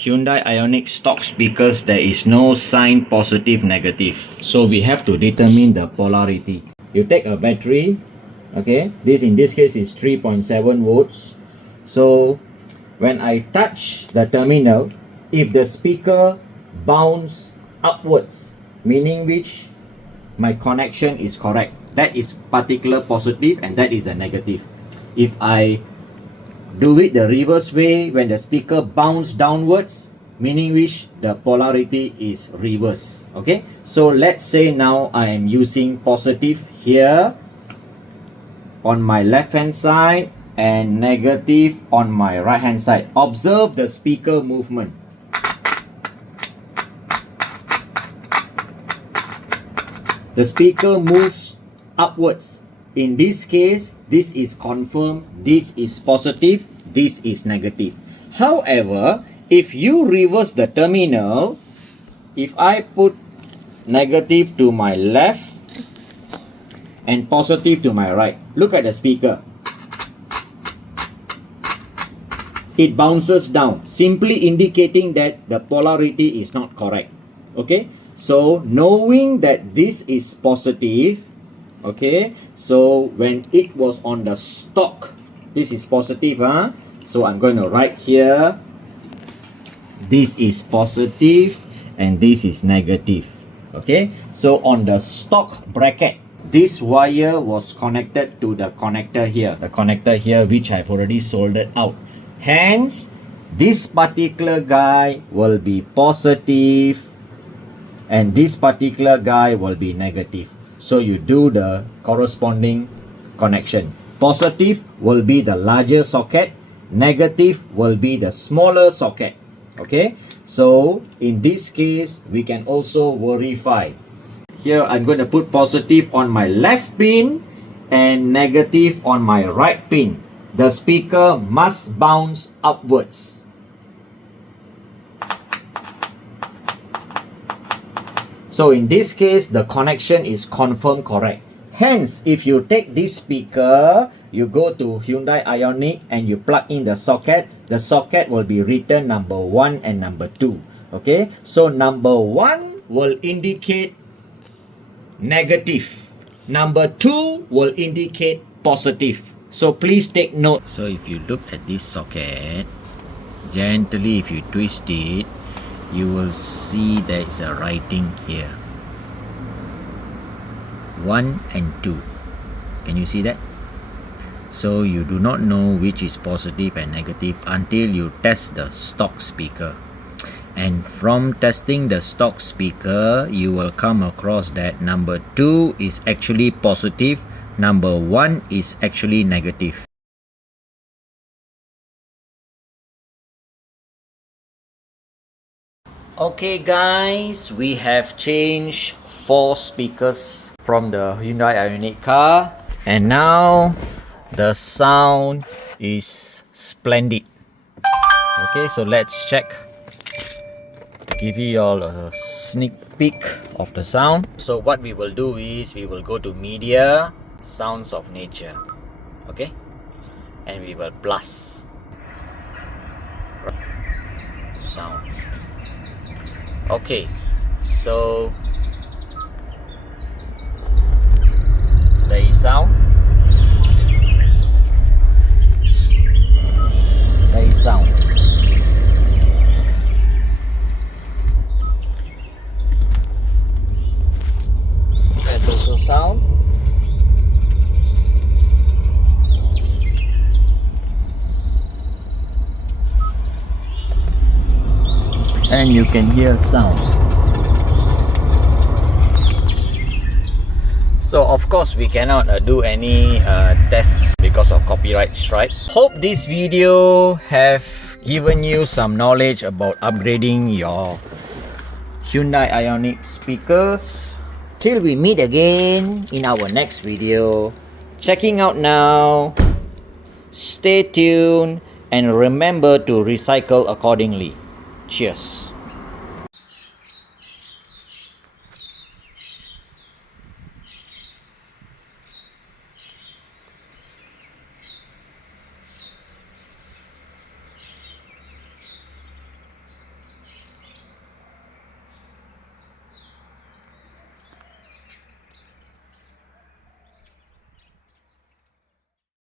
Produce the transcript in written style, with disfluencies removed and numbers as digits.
Hyundai Ioniq stock speakers, there is no sign positive negative, so we have to determine the polarity. You take a battery, okay, this in this case is 3.7 volts. So when I touch the terminal, if the speaker bounce upwards, meaning which my connection is correct, that is particular positive and that is the negative. If I do it the reverse way, when the speaker bounce downwards, meaning which the polarity is reverse. Okay, so let's say now I am using positive here on my left hand side and negative on my right hand side. Observe the speaker movement. The speaker moves upwards. In this case, this is confirmed, this is positive, this is negative. However, if you reverse the terminal, if I put negative to my left and positive to my right, look at the speaker. It bounces down, simply indicating that the polarity is not correct. Okay, so knowing that this is positive, okay, so when it was on the stock, this is positive, so I'm going to write here, this is positive and this is negative. Okay, so on the stock bracket, this wire was connected to the connector here, which I've already soldered out. Hence, this particular guy will be positive and this particular guy will be negative. So you do the corresponding connection. Positive will be the larger socket, negative will be the smaller socket. Okay, so in this case, we can also verify. Here I'm going to put positive on my left pin and negative on my right pin. The speaker must bounce upwards. So in this case, the connection is confirmed correct. Hence, if you take this speaker, you go to Hyundai Ioniq and you plug in the socket will be written number 1 and number 2. Okay, so number 1 will indicate negative. Number 2 will indicate positive. So please take note. So if you look at this socket, gently if you twist it, you will see there is a writing here, 1 and 2. Can you see that? So you do not know which is positive and negative until you test the stock speaker. And from testing the stock speaker, you will come across that number 2 is actually positive, number 1 is actually negative. Okay guys, we have changed 4 speakers from the Hyundai Ioniq car, and now the sound is splendid. Okay, so let's check to give you all a sneak peek of the sound. So what we will do is we will go to media, sounds of nature, okay, and we will blast sound. Okay, so there is sound. There is sound. There's also sound. And you can hear sound. So of course we cannot do any tests because of copyright strike. Hope this video have given you some knowledge about upgrading your Hyundai Ioniq speakers. Till we meet again in our next video. Checking out now. Stay tuned and remember to recycle accordingly. Cheers.